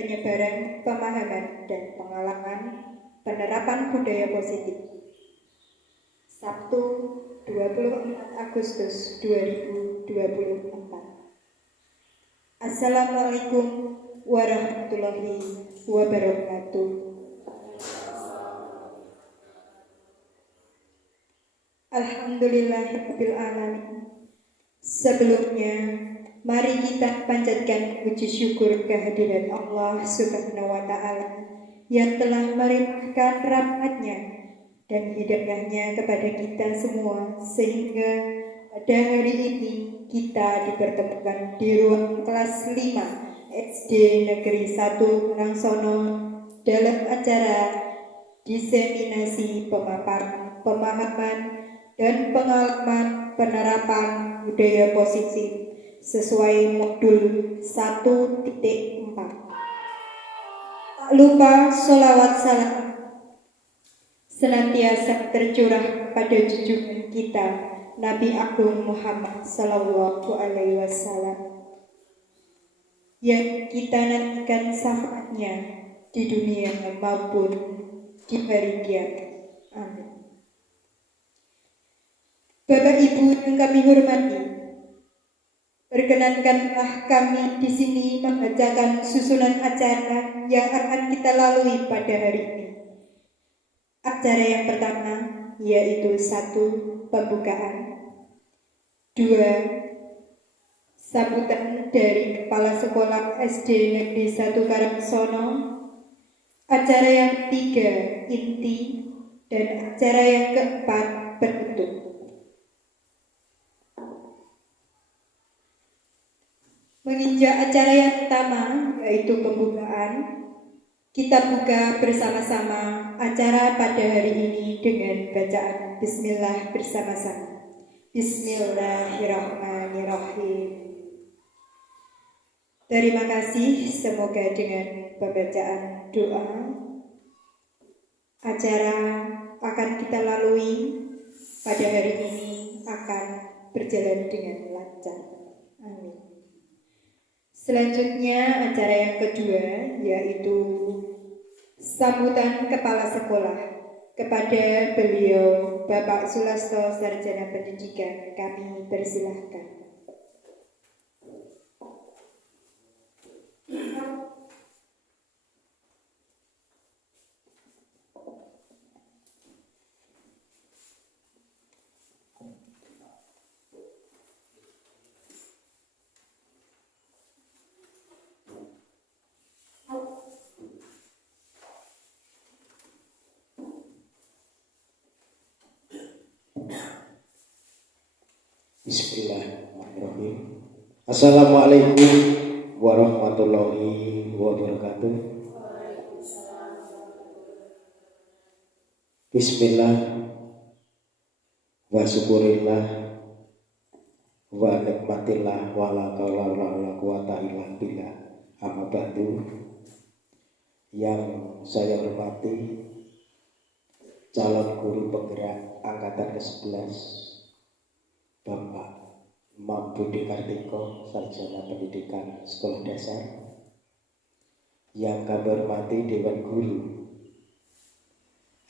penyebaran pemahaman dan pengalaman penerapan budaya positif. Sabtu 24 Agustus 2024. Assalamualaikum warahmatullahi wabarakatuh. Alhamdulillahirabbil alamin. Sebelumnya, mari kita panjatkan puji syukur kehadiran Allah Subhanahu wa Ta'ala yang telah melimpahkan rahmat-Nya dan hidayah-Nya kepada kita semua, sehingga pada hari ini kita dipertemukan di ruang kelas 5 SD Negeri 1 Rangsono dalam acara diseminasi pemahaman dan pengalaman penerapan budaya positif sesuai modul 1.4. Tak lupa sholawat salam senantiasa tercurah pada junjungan kita Nabi Agung Muhammad Sallallahu Alaihi Wasallam yang kita nantikan syafaatnya di dunia maupun di hari kiamat. Amin. Bapak Ibu yang kami hormati, perkenankanlah kami di sini membacakan susunan acara yang akan kita lalui pada hari ini. Acara yang pertama yaitu 1. Pembukaan, 2. Sambutan dari Kepala Sekolah SD Negeri 1 Karangsono, acara yang ketiga inti, dan acara yang keempat penutup. Menginjak acara yang pertama yaitu pembukaan, kita buka bersama-sama acara pada hari ini dengan bacaan Bismillah bersama-sama. Bismillahirrahmanirrahim. Terima kasih, semoga dengan pembacaan doa acara akan kita lalui pada hari ini akan berjalan dengan lancar. Amin. Selanjutnya acara yang kedua yaitu sambutan Kepala Sekolah. Kepada beliau Bapak Sulasto Sarjana Pendidikan kami persilahkan. Bismillahirrahmanirrahim. Assalamualaikum warahmatullahi wabarakatuh. Bismillah wa syukurillah wa nikmatillah wa la haula wa la quwata illa billah. Amma ba'du. Yang saya hormati calon guru penggerak angkatan ke-11 Bapak Imam Budi Kartiko, Sarjana Pendidikan Sekolah Dasar. Yang kami hormati Dewan Guru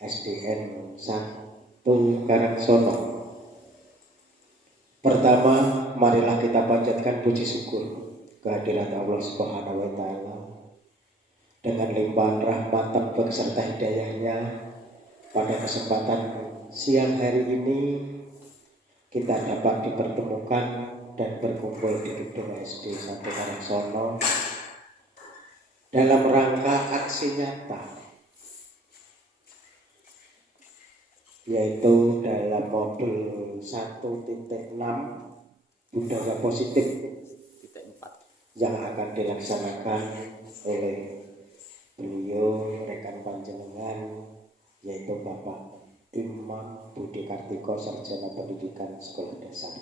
SDN 1 Karangsono. Pertama, marilah kita panjatkan puji syukur kehadirat Allah Subhanahu wa Ta'ala dengan limpahan rahmat dan beserta hidayahnya. Pada kesempatan siang hari ini kita dapat dipertemukan dan berkumpul di gedung SD 1 Karangsono dalam rangka aksi nyata, yaitu dalam modul 1.6 budaya positif yang akan dilaksanakan oleh beliau rekan panjenengan, yaitu Bapak Imam Budi Kartiko, Sarjana Pendidikan Sekolah Dasar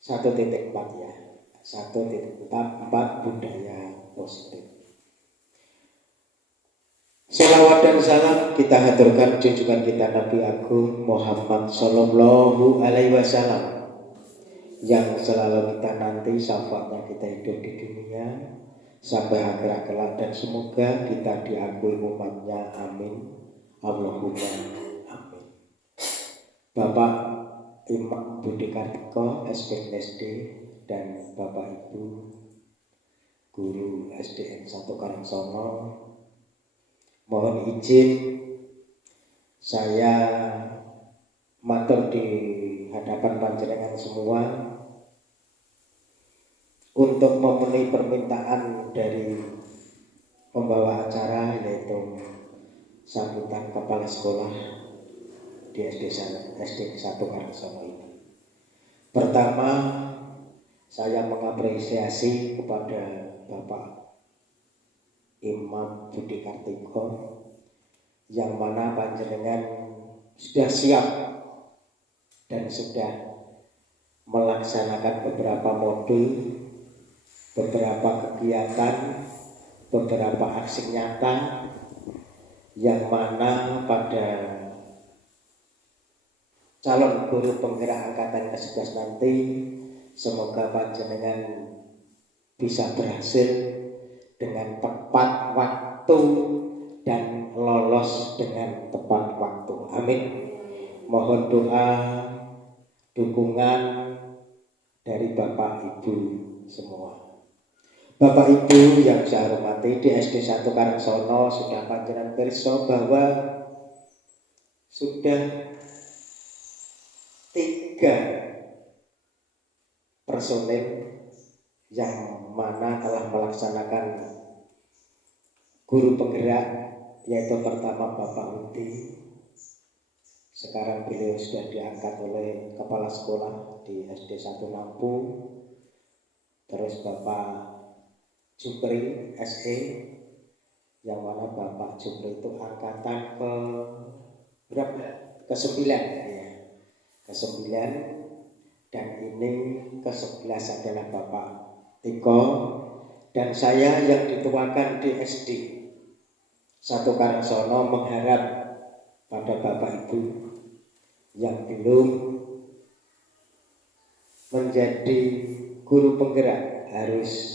1.4 ya, 1.4 budaya positif. Salawat dan salam kita haturkan junjungan kita Nabi Agung Muhammad Sallallahu Alaihi Wasallam yang selalu kita nanti syafaatnya kita hidup di dunia sampai akhirat kelak, dan semoga kita diakui umatnya, amin Allahumma amin. Bapak Imam Budi Kartiko SPNSD dan Bapak Ibu Guru SDN 1 Karangsono, mohon izin saya matur di hadapan panjenengan semua untuk memenuhi permintaan dari pembawa acara, yaitu sambutan kepala sekolah di SD 1 Karangsono ini. Pertama, saya mengapresiasi kepada Bapak Imam Budi Kartiko yang mana panjenengan sudah siap dan sudah melaksanakan beberapa modul, beberapa kegiatan, beberapa aksi nyata yang mana pada calon guru penggerak angkatan ke-11 nanti semoga panjenengan bisa berhasil dengan tepat waktu dan lolos dengan tepat waktu. Amin. Mohon doa, dukungan dari Bapak Ibu semua. Bapak Ibu yang saya hormati, di SD 1 Karangsono sudah panjenengan pirsa bahwa sudah 3 personil yang mana telah melaksanakan guru penggerak, yaitu pertama Bapak Udi. Sekarang beliau sudah diangkat oleh kepala sekolah di SD 1 Lampung. Terus Bapak Jupri SE, yang mana Bapak Jupri itu angkatan ke berapa? Ke-9 ya. Ke-9, dan ini ke-11 adalah Bapak Tiko, dan saya yang dituakan di SD 1 Karangsono mengharap pada Bapak Ibu yang belum menjadi guru penggerak harus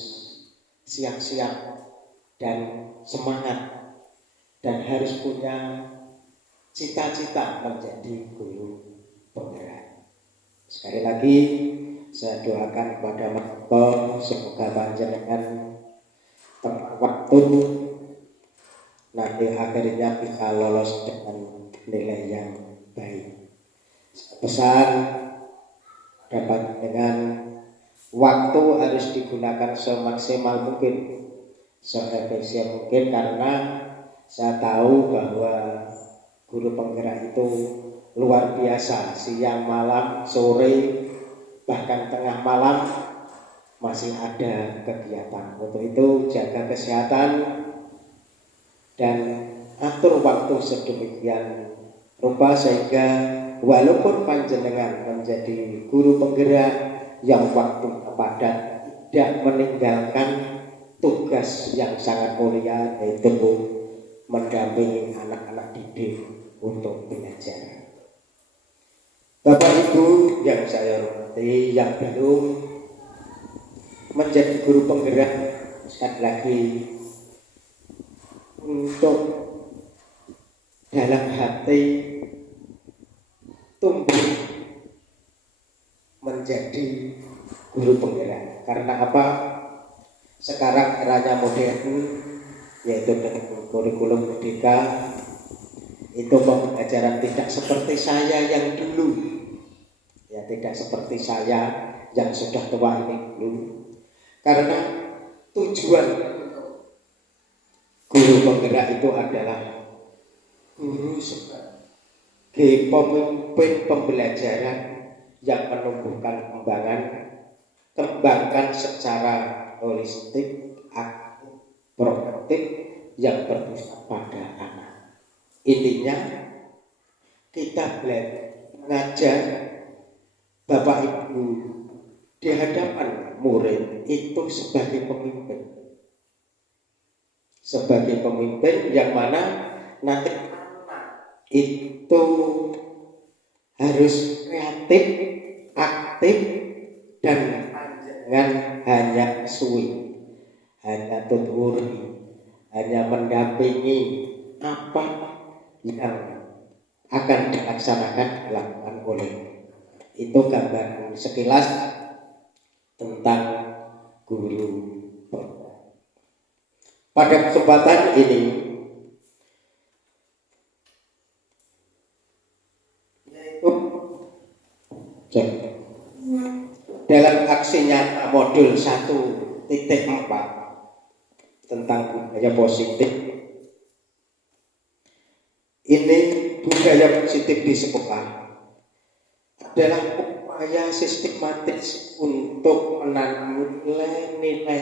siap-siap dan semangat, dan harus punya cita-cita menjadi guru penggerak. Sekali lagi saya doakan kepada Bapak, semoga panjenengan tepat waktu nanti akhirnya bisa lolos dengan nilai yang baik. Pesan dapat dengan waktu harus digunakan semaksimal mungkin, seefisien mungkin, karena saya tahu bahwa guru penggerak itu luar biasa. Siang, malam, sore, bahkan tengah malam masih ada kegiatan. Untuk itu jaga kesehatan dan atur waktu sedemikian rupa sehingga walaupun panjenengan menjadi guru penggerak yang waktu padat tidak meninggalkan tugas yang sangat mulia, yaitu mendampingi anak-anak didik untuk belajar. Bapak Ibu yang saya hormati, yang belum menjadi guru penggerak, sekali lagi untuk dalam hati tumbuh menjadi guru penggerak. Karena apa? Sekarang eranya modern, yaitu dengan kurikulum merdeka, itu pembelajaran tidak seperti saya yang dulu, ya tidak seperti saya yang sudah tua ini dulu. Karena tujuan guru penggerak itu adalah guru sebagai pemimpin pembelajaran yang menumbuhkan kembangkan secara holistik, aktif, produktif yang berpusat pada anak. Intinya kita mengajar Bapak Ibu di hadapan murid itu sebagai pemimpin yang mana nanti itu harus kreatif, aktif, dan jangan hanya suwi, hanya tuturi, hanya mendampingi apa yang akan dilaksanakan dilakukan oleh. Itu gambaran sekilas tentang guru. Pada kesempatan ini dalam aksi nyata modul 1.4 tentang budaya positif, ini budaya positif di sekolah adalah upaya sistematis untuk menanam nilai-nilai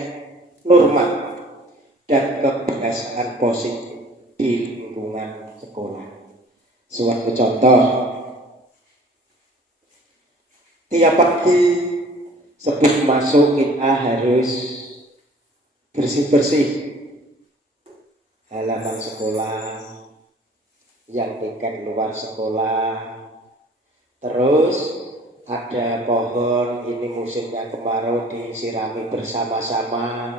norma dan kebiasaan positif di lingkungan sekolah. Suatu contoh, tiap pagi sebelum masuk kita harus bersih-bersih halaman sekolah, yang dekat luar sekolah. Terus ada pohon, ini musimnya kemarau, disirami bersama-sama.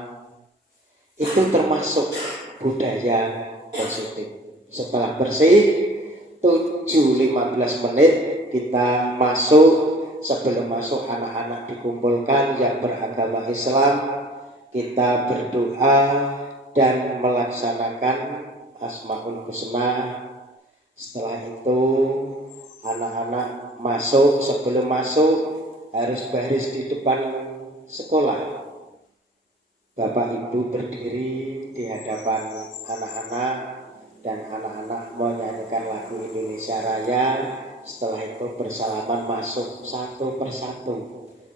Itu termasuk budaya positif. Setelah bersih 7.15 menit kita masuk. Sebelum masuk anak-anak dikumpulkan yang beragama Islam, kita berdoa dan melaksanakan Asmaul Husna. Setelah itu anak-anak masuk, sebelum masuk harus baris di depan sekolah. Bapak Ibu berdiri di hadapan anak-anak dan anak-anak menyanyikan lagu Indonesia Raya. Setelah itu bersalaman masuk satu persatu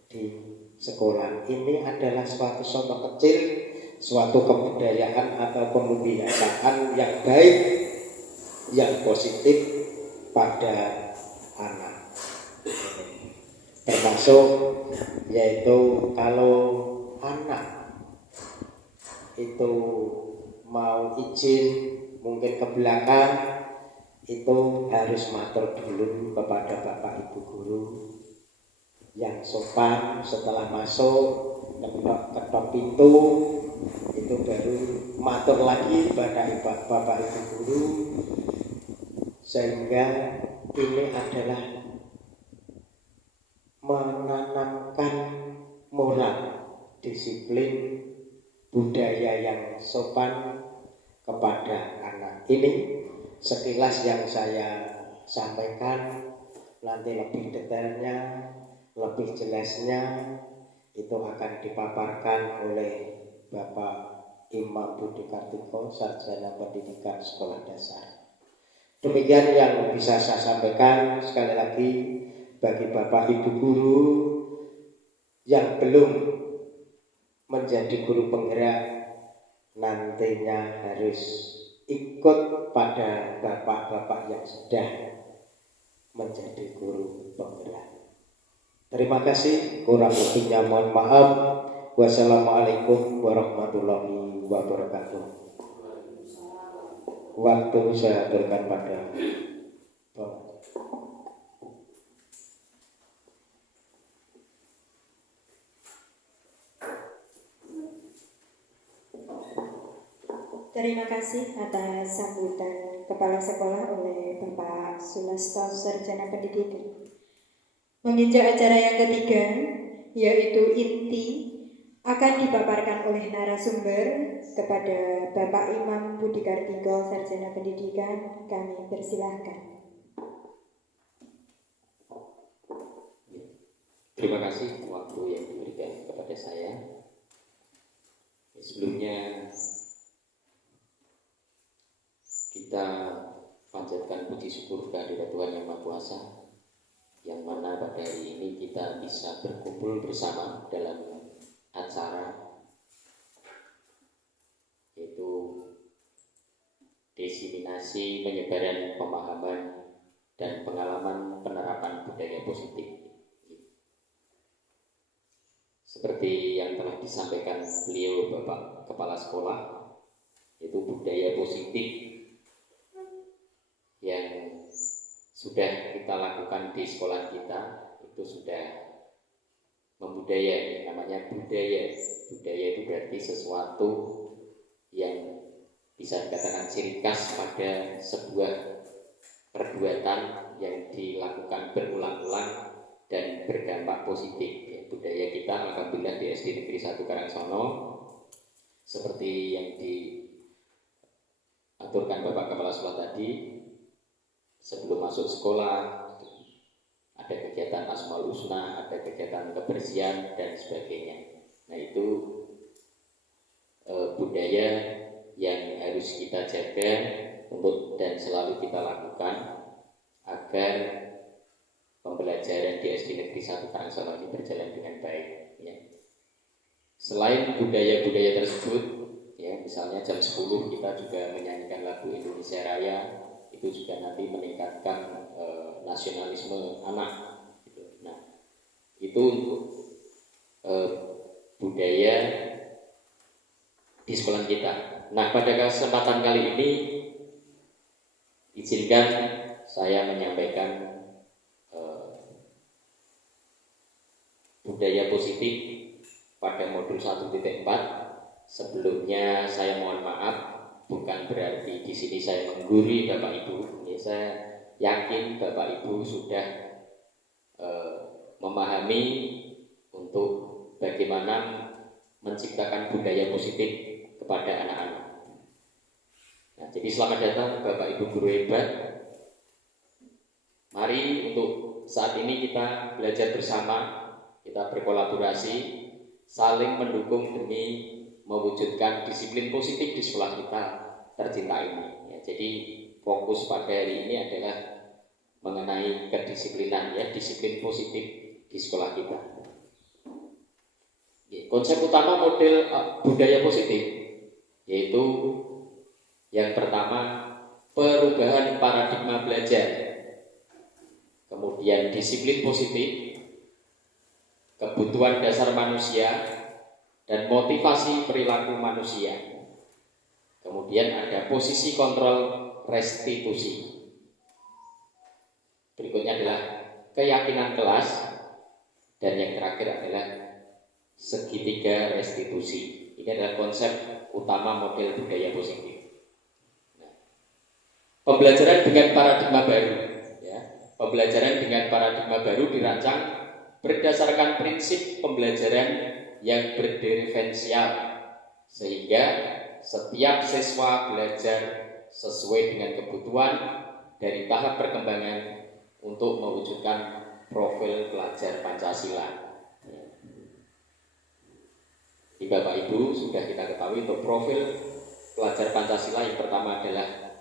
di sekolah. Ini adalah suatu contoh kecil, suatu kebudayaan atau pembiasaan yang baik, yang positif pada anak. Termasuk yaitu kalau anak itu mau izin mungkin ke belakang, itu harus matur dulu kepada Bapak Ibu guru yang sopan. Setelah masuk ketok pintu itu baru matur lagi pada Bapak Ibu guru, sehingga ini adalah menanamkan moral, disiplin, budaya yang sopan kepada anak. Ini sekilas yang saya sampaikan. Nanti lebih detailnya, lebih jelasnya itu akan dipaparkan oleh Bapak Imam Budi Kartiko, Sarjana Pendidikan Sekolah Dasar. Demikian yang bisa saya sampaikan. Sekali lagi, bagi Bapak Ibu guru yang belum menjadi guru penggerak, nantinya harus ikut pada bapak-bapak yang sudah menjadi guru penggerak. Terima kasih, kurang lebihnya mohon maaf. Wassalamualaikum warahmatullahi wabarakatuh. Waktu saya aturkan pada Terima kasih atas sambutan Kepala Sekolah oleh Bapak Sulasto Sarjana Pendidikan. Menginjak acara yang ketiga, yaitu inti, akan dipaparkan oleh narasumber kepada Bapak Imam Budi Kartiko Sarjana Pendidikan. Kami persilahkan. Terima kasih waktu yang diberikan kepada saya. Sebelumnya kita panjatkan puji syukur kehadirat Tuhan Yang Maha Kuasa, yang mana pada hari ini kita bisa berkumpul bersama dalam acara yaitu diseminasi penyebaran pemahaman dan pengalaman penerapan budaya positif. Seperti yang telah disampaikan beliau Bapak Kepala Sekolah, yaitu budaya positif yang sudah kita lakukan di sekolah kita itu sudah membudaya, namanya budaya. Budaya itu berarti sesuatu yang bisa dikatakan ciri khas pada sebuah perbuatan yang dilakukan berulang-ulang dan berdampak positif. Ya, budaya kita alhamdulillah di SD Negeri 1 Karangsono seperti yang diaturkan Bapak Kepala Sekolah tadi, sebelum masuk sekolah ada kegiatan Asmaul Husna, ada kegiatan kebersihan dan sebagainya. Nah itu budaya yang harus kita jaga untuk dan selalu kita lakukan agar pembelajaran di SD Negeri 1 Karangsono ini berjalan dengan baik. Ya. Selain budaya-budaya tersebut, ya misalnya jam 10 kita juga menyanyikan lagu Indonesia Raya, itu juga nanti meningkatkan nasionalisme anak. Nah, itu untuk budaya di sekolah kita. Nah, pada kesempatan kali ini izinkan saya menyampaikan budaya positif pada modul 1.4. Sebelumnya saya mohon maaf, bukan berarti di sini saya menggurui Bapak Ibu. Ya, saya yakin Bapak Ibu sudah memahami untuk bagaimana menciptakan budaya positif kepada anak-anak. Nah, jadi selamat datang Bapak Ibu guru hebat. Mari untuk saat ini kita belajar bersama, kita berkolaborasi, saling mendukung demi mewujudkan disiplin positif di sekolah kita tercinta ini. Ya, jadi fokus pada hari ini adalah mengenai kedisiplinan, ya, disiplin positif di sekolah kita. Ya, konsep utama model budaya positif yaitu yang pertama perubahan paradigma belajar, kemudian disiplin positif, kebutuhan dasar manusia, dan motivasi perilaku manusia. Kemudian ada posisi kontrol restitusi. Berikutnya adalah keyakinan kelas, dan yang terakhir adalah segitiga restitusi. Ini adalah konsep utama model budaya positif. Nah, pembelajaran dengan paradigma baru, ya, pembelajaran dengan paradigma baru dirancang berdasarkan prinsip pembelajaran yang berdiferensial, sehingga setiap siswa belajar sesuai dengan kebutuhan dari tahap perkembangan untuk mewujudkan profil pelajar Pancasila. Di Bapak Ibu sudah kita ketahui untuk profil pelajar Pancasila yang pertama adalah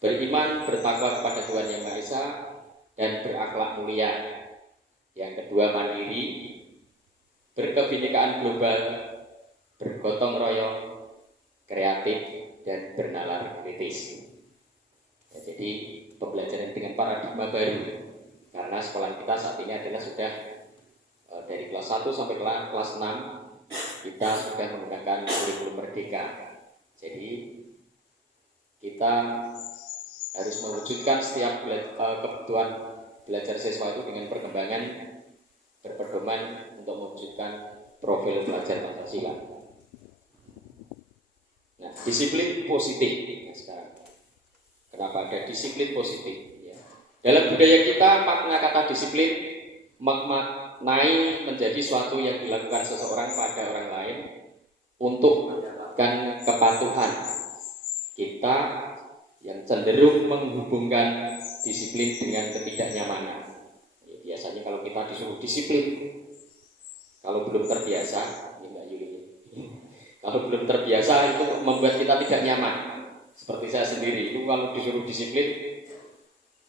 beriman, bertakwa kepada Tuhan Yang Maha Esa, dan berakhlak mulia. Yang kedua, mandiri, berkebinekaan global, bergotong royong, kreatif, dan bernalar kritis. Ya, jadi pembelajaran dengan paradigma baru, karena sekolah kita saat ini adalah sudah dari kelas 1 sampai kelas 6 kita sudah menggunakan kurikulum merdeka. Jadi kita harus mewujudkan setiap kebutuhan belajar siswa itu dengan perkembangan berpedoman untuk mewujudkan profil pelajar Pancasila. Nah, disiplin positif. Nah, sekarang kenapa ada disiplin positif? Ya. Dalam budaya kita, makna kata disiplin maknai menjadi suatu yang dilakukan seseorang pada orang lain untuk mendapatkan kepatuhan. Kita yang cenderung menghubungkan disiplin dengan ketidaknyamanan. Ya, biasanya kalau kita disuruh disiplin, kalau belum terbiasa, kalau belum terbiasa itu membuat kita tidak nyaman. Seperti saya sendiri itu kalau disuruh disiplin,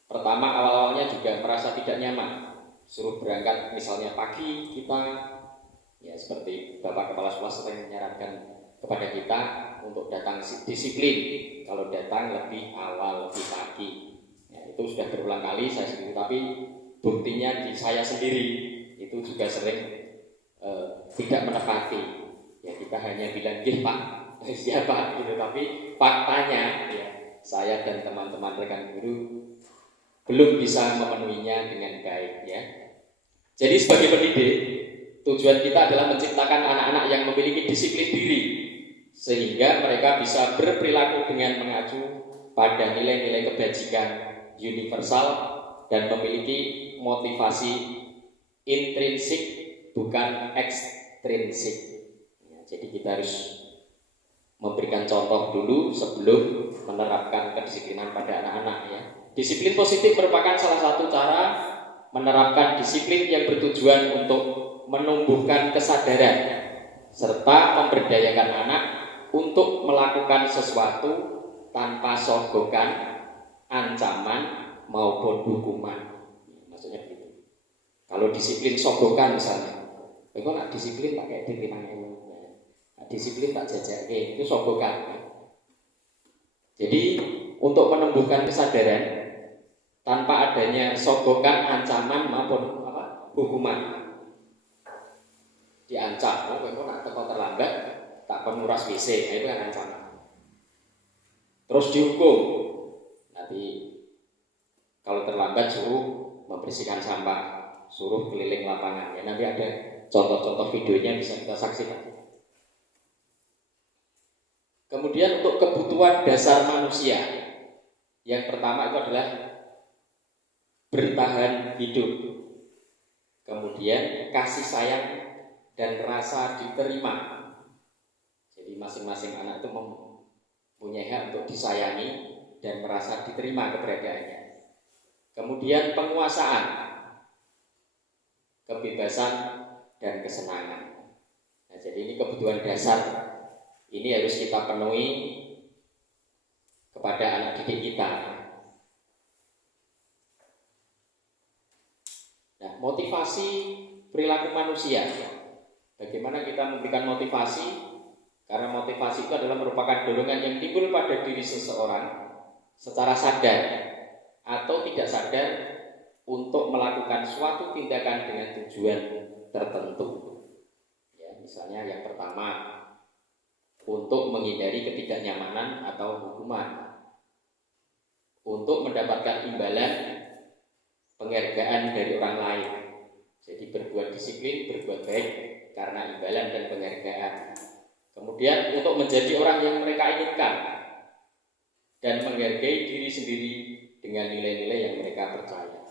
pertama awal-awalnya juga merasa tidak nyaman. Suruh berangkat misalnya pagi kita, ya seperti Bapak Kepala Sekolah sering menyarankan kepada kita untuk datang disiplin. Kalau datang lebih awal, lebih pagi, ya, itu sudah berulang kali saya sendiri. Tapi buktinya di saya sendiri itu juga sering tidak menepati. Ya kita hanya bilang gih Pak, siapa gitu. Tapi faktanya ya saya dan teman-teman rekan guru belum bisa memenuhinya dengan baik ya. Jadi sebagai pendidik, tujuan kita adalah menciptakan anak-anak yang memiliki disiplin diri sehingga mereka bisa berperilaku dengan mengacu pada nilai-nilai kebajikan universal dan memiliki motivasi intrinsik bukan ekstrinsik. Ya, jadi kita harus memberikan contoh dulu sebelum menerapkan kedisiplinan pada anak-anak ya. Disiplin positif merupakan salah satu cara menerapkan disiplin yang bertujuan untuk menumbuhkan kesadaran serta memberdayakan anak untuk melakukan sesuatu tanpa sogokan, ancaman maupun hukuman. Maksudnya begitu. Kalau disiplin sogokan misalnya, kok nggak disiplin tak kayak ditilang disiplin tak jajak, itu sogokan. Jadi untuk menumbuhkan kesadaran tanpa adanya sogokan, ancaman maupun hukuman. Diancam, kok nak teko terlambat, tak penguras WC, itu kan ancaman. Terus dihukum, nanti kalau terlambat suruh membersihkan sampah, suruh keliling lapangan. Ya, nanti ada contoh-contoh videonya bisa kita saksikan. Kemudian untuk kebutuhan dasar manusia, yang pertama itu adalah bertahan hidup. Kemudian kasih sayang dan rasa diterima. Jadi masing-masing anak itu mempunyai hak untuk disayangi dan merasa diterima keberadaannya. Kemudian penguasaan, kebebasan dan kesenangan. Nah, jadi ini kebutuhan dasar. Ini harus kita penuhi kepada anak didik kita. Nah, motivasi perilaku manusia. Bagaimana kita memberikan motivasi? Karena motivasi itu adalah merupakan dorongan yang timbul pada diri seseorang secara sadar atau tidak sadar untuk melakukan suatu tindakan dengan tujuan tertentu. Ya, misalnya yang pertama, untuk menghindari ketidaknyamanan atau hukuman, untuk mendapatkan imbalan penghargaan dari orang lain. Jadi berbuat disiplin, berbuat baik karena imbalan dan penghargaan. Kemudian untuk menjadi orang yang mereka inginkan dan menghargai diri sendiri dengan nilai-nilai yang mereka percaya.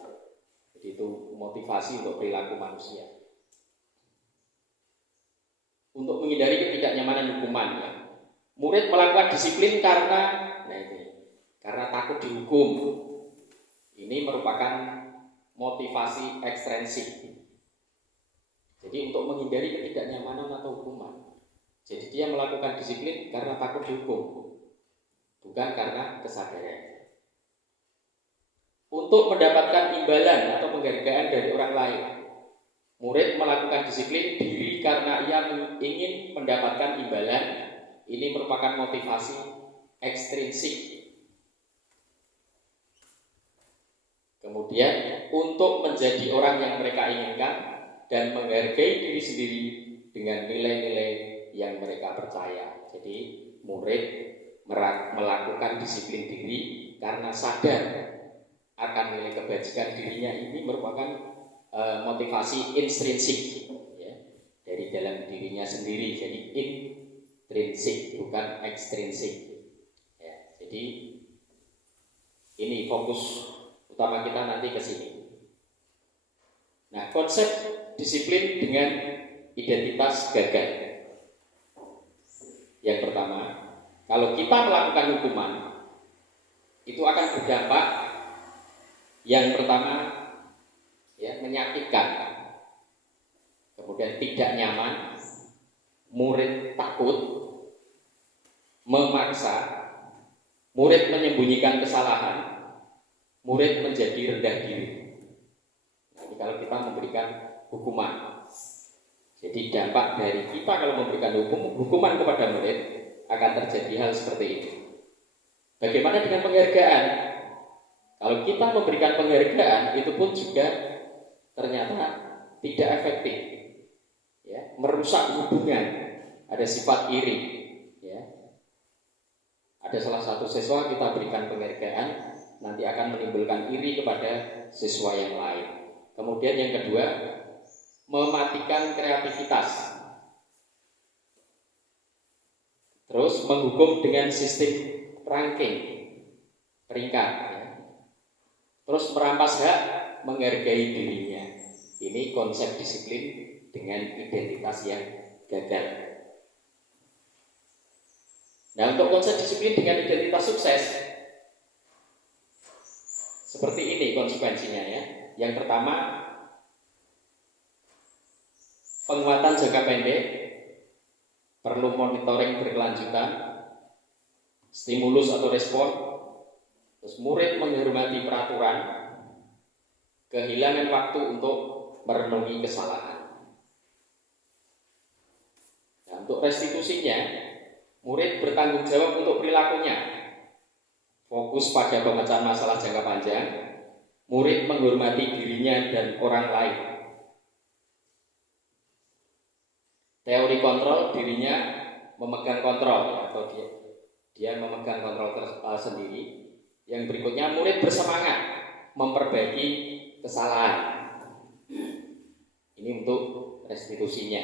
Jadi itu motivasi untuk perilaku manusia. Untuk menghindari ketidaknyamanan hukuman, ya. Murid melakukan disiplin karena takut dihukum. Ini merupakan motivasi ekstrinsik. Jadi untuk menghindari ketidaknyamanan atau hukuman. Jadi dia melakukan disiplin karena takut dihukum, bukan karena kesadaran. untuk mendapatkan imbalan atau penghargaan dari orang lain. Murid melakukan disiplin diri karena ia ingin mendapatkan imbalan. Ini merupakan motivasi ekstrinsik. Kemudian untuk menjadi orang yang mereka inginkan dan menghargai diri sendiri dengan nilai-nilai yang mereka percaya. Jadi murid melakukan disiplin diri karena sadar akan nilai kebajikan dirinya. Ini merupakan motivasi intrinsik, ya, dari dalam dirinya sendiri. Jadi intrinsik, bukan ekstrinsik, ya. Jadi ini fokus utama kita nanti ke sini. Nah, konsep disiplin dengan identitas gagal. Yang pertama, kalau kita melakukan hukuman, itu akan berdampak yang pertama, ya, menyakitkan, kemudian tidak nyaman, murid takut, memaksa, murid menyembunyikan kesalahan, murid menjadi rendah diri. Nah, kalau kita memberikan hukuman, jadi dampak dari kita kalau memberikan hukuman kepada murid akan terjadi hal seperti itu. Bagaimana dengan penghargaan? Kalau kita memberikan penghargaan, itu pun juga ternyata tidak efektif, ya, merusak hubungan, ada sifat iri, ya. Ada salah satu siswa kita berikan penghargaan, nanti akan menimbulkan iri kepada siswa yang lain. Kemudian yang kedua, mematikan kreativitas. Terus menghukum dengan sistem ranking, peringkat, ya. Terus merampas hak, menghargai dirinya. Ini konsep disiplin dengan identitas yang gagal. Nah, untuk konsep disiplin dengan identitas sukses, seperti ini konsekuensinya, ya. Yang pertama, penguatan jangka pendek, perlu monitoring berkelanjutan, stimulus atau respon, terus murid menghormati peraturan, kehilangan waktu untuk merenungi kesalahan. Nah, untuk restitusinya, murid bertanggung jawab untuk perilakunya, fokus pada pemecahan masalah jangka panjang, murid menghormati dirinya dan orang lain. Teori kontrol, dirinya memegang kontrol atau dia memegang kontrol sendiri. Yang berikutnya, murid bersemangat memperbaiki kesalahan. Ini untuk restitusinya.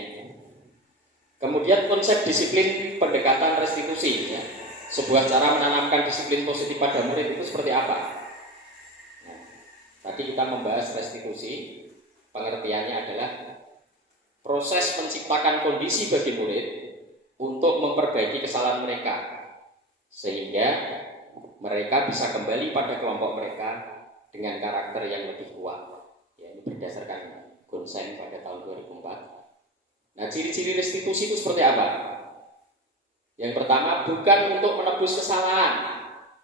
Kemudian konsep disiplin pendekatan restitusi, ya. Sebuah cara menanamkan disiplin positif pada murid itu seperti apa? Nah, tadi kita membahas restitusi, pengertiannya adalah proses menciptakan kondisi bagi murid untuk memperbaiki kesalahan mereka, sehingga mereka bisa kembali pada kelompok mereka dengan karakter yang lebih kuat. Ya, ini berdasarkan Gonsen pada tahun 2004. Nah, ciri-ciri restitusi itu seperti apa? Yang pertama, bukan untuk menebus kesalahan,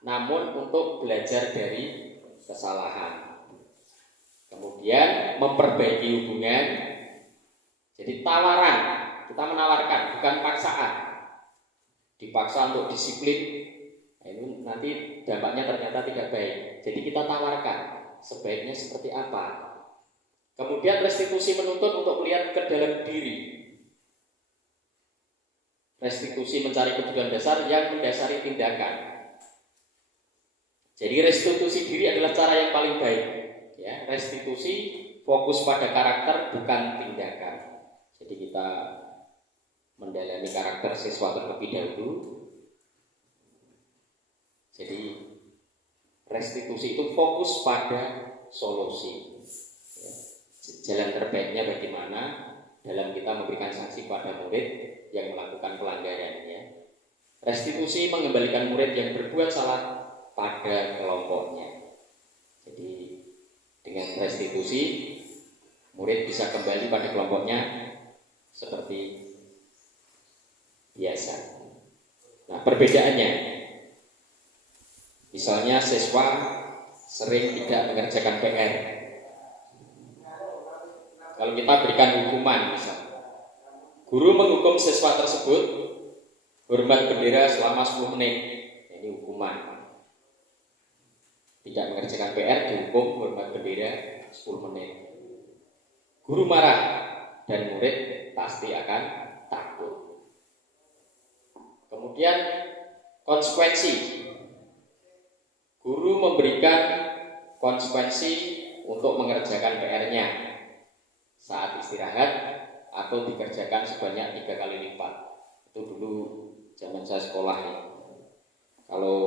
namun untuk belajar dari kesalahan. Kemudian memperbaiki hubungan. Jadi tawaran, kita menawarkan, bukan paksaan. Dipaksa untuk disiplin, nah, ini nanti dampaknya ternyata tidak baik. Jadi kita tawarkan, sebaiknya seperti apa. Kemudian restitusi menuntut untuk melihat ke dalam diri. Restitusi mencari kebutuhan dasar yang mendasari tindakan. Jadi restitusi diri adalah cara yang paling baik, ya. Restitusi fokus pada karakter, bukan tindakan. Jadi kita mendalami karakter siswa terlebih dahulu. Jadi restitusi itu fokus pada solusi, ya. Jalan terbaiknya bagaimana dalam kita memberikan sanksi pada murid yang melakukan pelanggaran, ya. Restitusi mengembalikan murid yang berbuat salah pada kelompoknya. Jadi dengan restitusi murid bisa kembali pada kelompoknya seperti biasa. Nah, perbedaannya, misalnya siswa sering tidak mengerjakan PR. Kalau kita berikan hukuman misalnya, guru menghukum siswa tersebut hormat bendera selama 10 menit, ini hukuman. Tidak mengerjakan PR dihukum hormat bendera 10 menit. Guru marah dan murid pasti akan takut. Kemudian konsekuensi. Guru memberikan konsekuensi untuk mengerjakan PR-nya saat istirahat atau dikerjakan sebanyak 3 kali lipat. Itu dulu zaman saya sekolah ya. Kalau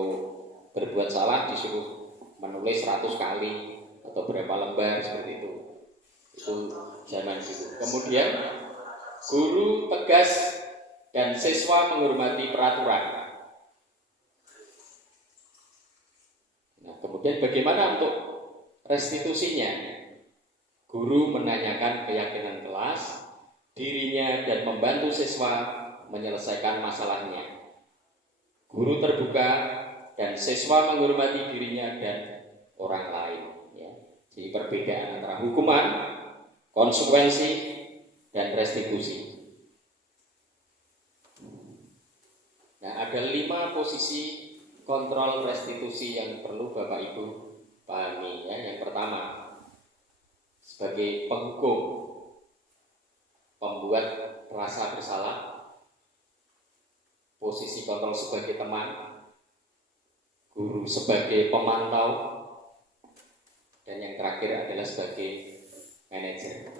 berbuat salah disuruh menulis 100 kali atau berapa lembar seperti itu. Itu zaman itu. Kemudian guru tegas dan siswa menghormati peraturan. Nah, kemudian bagaimana untuk restitusinya? Guru menanyakan keyakinan kelas, dirinya dan membantu siswa menyelesaikan masalahnya. Guru terbuka dan siswa menghormati dirinya dan orang lain. Ya. Jadi perbedaan antara hukuman, konsekuensi, dan restitusi. Nah, ada 5 posisi kontrol restitusi yang perlu Bapak Ibu pahami. Ya. Yang pertama, sebagai penghukum, pembuat rasa bersalah. Posisi kontrol sebagai teman, guru sebagai pemantau, dan yang terakhir adalah sebagai manajer.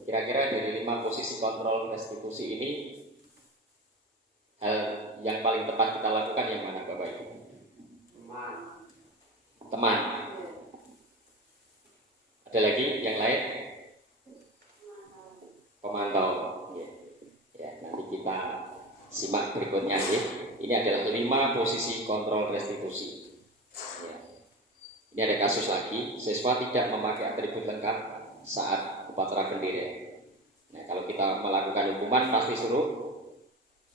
Kira-kira dari 5 posisi kontrol restitusi ini, hal yang paling tepat kita lakukan yang mana Bapak Ibu? Teman. Ada lagi yang lain? Pemantau. Ya, nanti kita simak berikutnya ya. Ini adalah 5 posisi kontrol restitusi. Ya. Ini ada kasus lagi, siswa tidak memakai atribut lengkap saat upacara bendera. Nah, kalau kita melakukan hukuman pasti suruh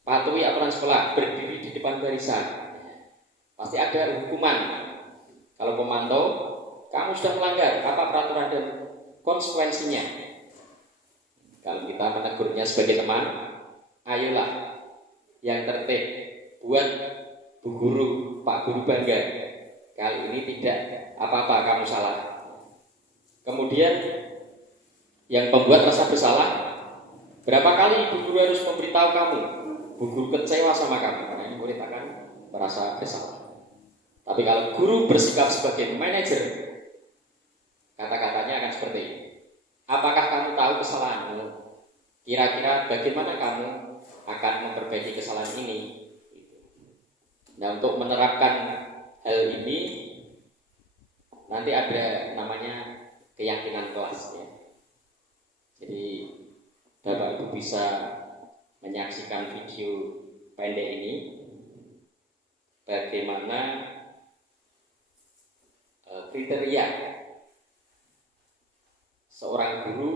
patuhi aturan sekolah, berdiri di depan barisan. Pasti ada hukuman. Kalau pemantau, kamu sudah melanggar apa peraturan dan konsekuensinya. Kalau kita menegurnya sebagai teman, ayolah yang tertib, buat Bu Guru, Pak Guru bangga. Kali ini tidak apa-apa, kamu salah. Kemudian yang pembuat rasa bersalah, berapa kali Bu Guru harus memberitahu kamu, Bu Guru kecewa sama kamu, karena ini murid akan merasa bersalah. Tapi kalau guru bersikap sebagai manajer, kata-katanya akan seperti ini. Apakah kamu tahu kesalahanmu? Kira-kira bagaimana kamu akan memperbaiki kesalahan ini? Nah, untuk menerapkan hal ini nanti ada namanya keyakinan kelas ya. Jadi Bapak Ibu bisa menyaksikan video pendek ini bagaimana kriteria seorang guru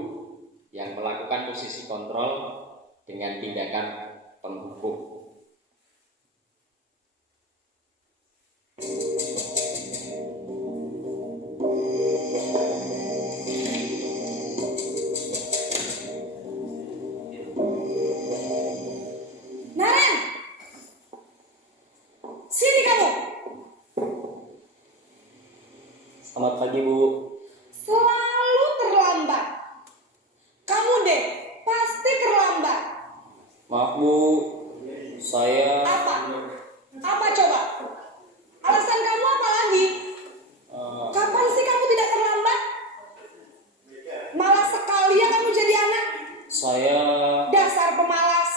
yang melakukan posisi kontrol dengan tindakan penghukum. Naren, sini kamu. Selamat pagi, Bu. Selalu terlambat. Kamu deh, pasti terlambat. Maaf, Bu. Saya Apa? Apa coba? Alasan kamu apa lagi? Kapan sih kamu tidak terlambat? Malas sekali ya kamu jadi anak. saya Dasar pemalas.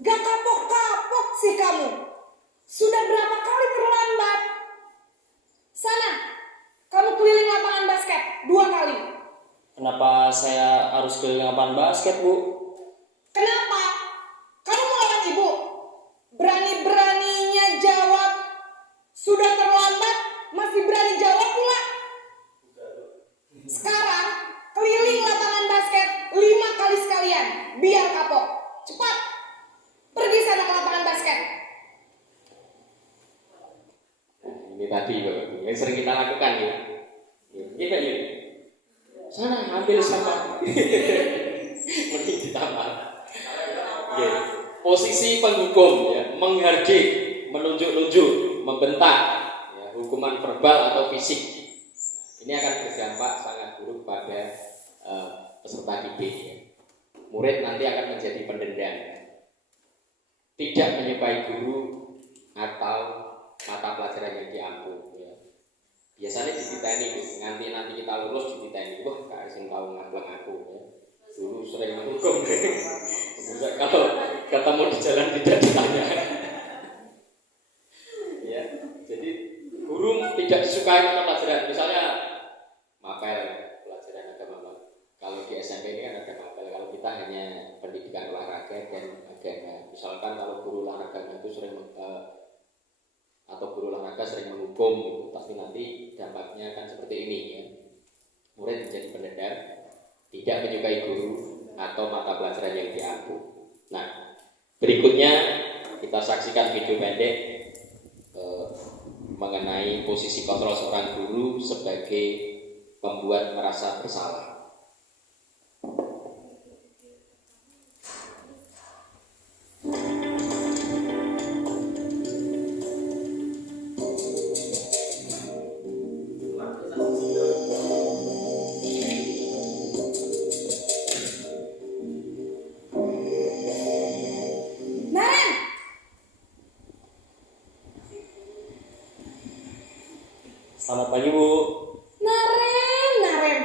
Gak kapok-kapok sih kamu. Sudah berapa kali terlambat? Sana, kamu keliling lapangan basket 2 kali. kenapa saya harus keliling lapangan basket, Bu? Kenapa? Kamu mau lawan ibu? Berani-beraninya jawab. Sudah terlambat, masih berani jawab pula. Sekarang, keliling lapangan basket 5 kali sekalian. Biar kapok. Cepat. Pergi sana ke lapangan basket. Ini Ini tadi Bapak Ibu, yang sering kita lakukan ya. Ini Pak Yun, sana ambil sampah. Mending ditambah. Ya. Posisi penghukum ya, menghardik, menunjuk-nunjuk, membentak, ya, hukuman verbal atau fisik. Ini akan berdampak sangat buruk pada peserta didik. Ya. Murid nanti akan menjadi pendendam, tidak menyukai guru atau mata pelajaran yang diampu. Ya. Biasanya dititeni, nanti kita lulus dititeni, wah gak sing tahu ngableng aku. Ya. Dulu sering menghukum. Kalau ketemu di jalan tidak ditanya. Ya, jadi guru tidak disukai mata pelajaran. Misalnya mapel pelajaran agama. Kalau di SMP ini kan ada mapel. Kalau kita hanya pendidikan olahraga dan agama. Misalkan kalau guru olahraga itu sering atau guru olahraga sering menghukum, itu pasti nanti dampaknya akan seperti ini ya. Murid menjadi pendendam, tidak menyukai guru atau mata pelajaran yang diampu. Nah, berikutnya kita saksikan video pendek mengenai posisi kontrol seorang guru sebagai pembuat merasa bersalah. Selamat pagi, Bu. Naren,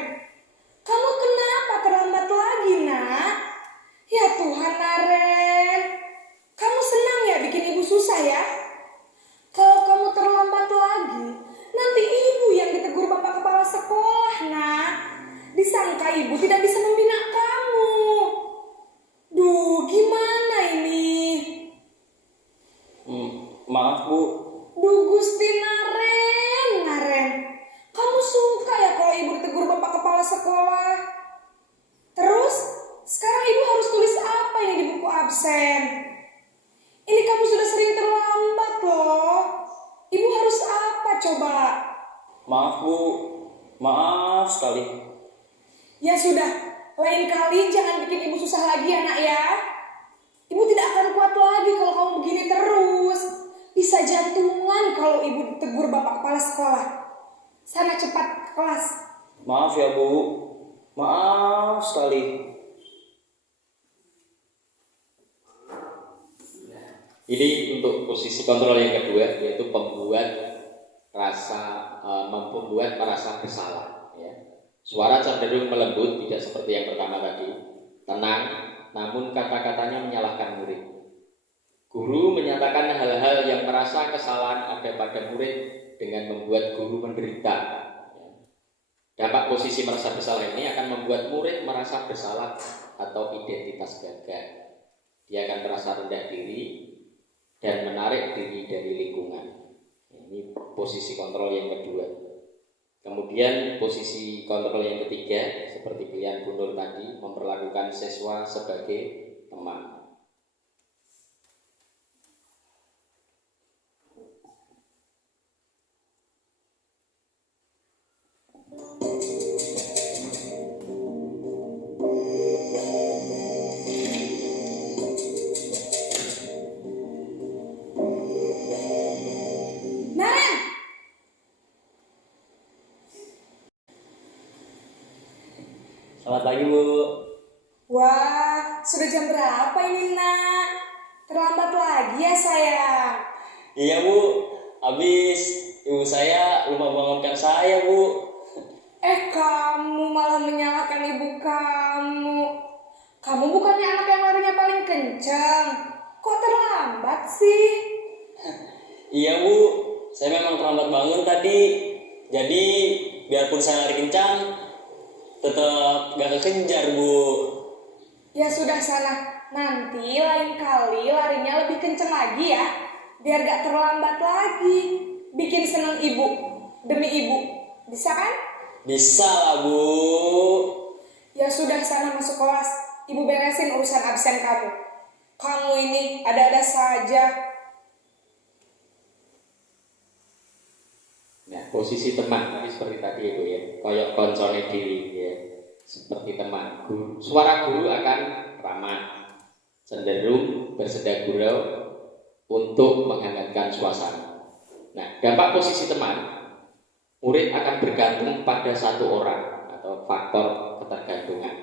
kamu kenapa terlambat lagi, nak? Ya Tuhan, Naren, kamu senang ya bikin ibu susah ya? Kalau kamu terlambat lagi, nanti ibu yang ditegur bapak kepala sekolah, nak. Disangka ibu tidak bisa membina kamu. Duh, gimana ini? Maaf, Bu. Duh, Gusti Naren, kamu suka ya kalau ibu ditegur bapak kepala sekolah? Terus, sekarang ibu harus tulis apa ini di buku absen? Ini kamu sudah sering terlambat loh. Ibu harus apa coba? Maaf, Bu. Maaf sekali. Ya sudah, lain kali jangan bikin ibu susah lagi ya nak ya. Ibu tidak akan kuat lagi kalau kamu begini terus. Bisa jantungan kalau ibu ditegur bapak kepala sekolah. Sana cepat ke kelas. Maaf ya, Bu. Maaf sekali. Ini untuk posisi kontrol yang kedua, yaitu membuat merasa bersalah. Ya. Suara cenderung melembut, tidak seperti yang pertama tadi, tenang, namun kata-katanya menyalahkan murid. Guru menyatakan hal-hal yang merasa kesalahan ada pada murid dengan membuat guru menderita. Dampak posisi merasa bersalah ini akan membuat murid merasa bersalah atau identitas gagal. Dia akan merasa rendah diri dan menarik diri dari lingkungan. Ini posisi kontrol yang kedua. Kemudian posisi kontrol yang ketiga, seperti pilihan Bu Nur tadi, memperlakukan siswa sebagai teman. Selamat pagi, Bu. Wah, sudah jam berapa ini nak? Terlambat lagi ya sayang. Iya, Bu. Habis ibu saya lupa bangunkan saya, Bu. Kamu malah menyalahkan ibu kamu. Kamu bukannya anak yang larinya paling kencang. Kok terlambat sih? Iya, Bu. Saya memang terlambat bangun tadi. Jadi, biarpun saya lari kencang, tetap gak kekejar, Bu. Ya sudah sana. Nanti lain kali larinya lebih kencang lagi ya. Biar gak terlambat lagi. Bikin seneng ibu. Demi ibu. Bisa kan? Bisa lah, Bu. Ya sudah sana masuk kelas. Ibu beresin urusan absen kamu. Kamu ini ada-ada saja. posisi teman ini seperti tadi itu ya, koyok koncone diri ya, seperti teman. Suara guru akan ramah, cenderung bersenda gurau untuk menghangatkan suasana. Nah, dampak posisi teman, murid akan bergantung pada satu orang atau faktor ketergantungan.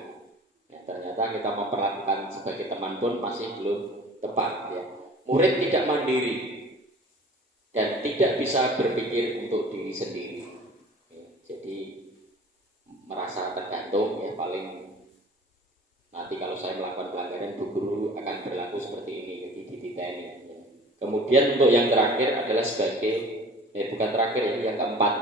Nah, ternyata kita memperlakukan sebagai teman pun masih belum tepat ya. Murid tidak mandiri dan tidak bisa berpikir untuk diri sendiri. Ya, jadi merasa tergantung ya, paling nanti kalau saya melakukan pelanggaran bu guru akan berlaku seperti ini, jadi dititeni. Ya. Kemudian untuk yang terakhir adalah sebagai bukan terakhir ya, yang keempat